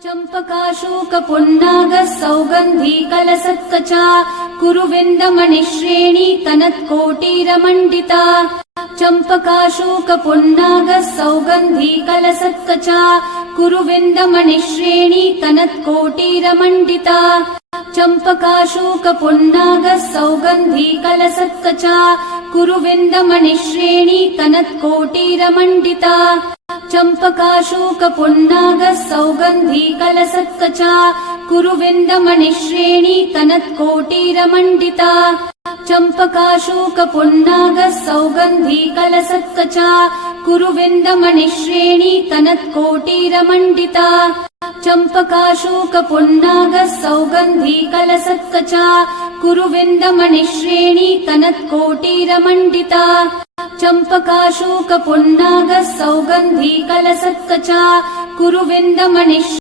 चम्पकाशोकपुन्नाग सौगन्धिकलसत्कचा कुरुविन्दमणिश्रेणी तनत्कोटिरमण्डिता चम्पकाशोकपुन्नाग सौगन्धिकलसत्कचा कुरुविन्दमणिश्रेणी तनत्कोटिरमण्डिता चम्पकाशोकपुन्नाग सौगन्धिकलसत्कचा कुरुविन्दमणिश्रेणी तनत्कोटिरमण्डिता चम्पकाशोकपुन्नाग सौगन्धिकलसत्कचा कुरुविन्दमणिश्रेणी तनत्कोटिरमण्डिता चम्पकाशोकपुन्नाग सौगन्धिकलसत्कचा कुरुविन्दमणिश्रेणी तनत्कोटिरमण्डिता चम्पकाशोकपुन्नाग सौगन्धिकलसत्कचा कुरुविन्दमणिश्रेणी तनत्कोटिरमण्डिता चम्पकाशोकपुन्नाग सौगन्धिकलसत्कचा कुरुविन्दमणिश्रेणी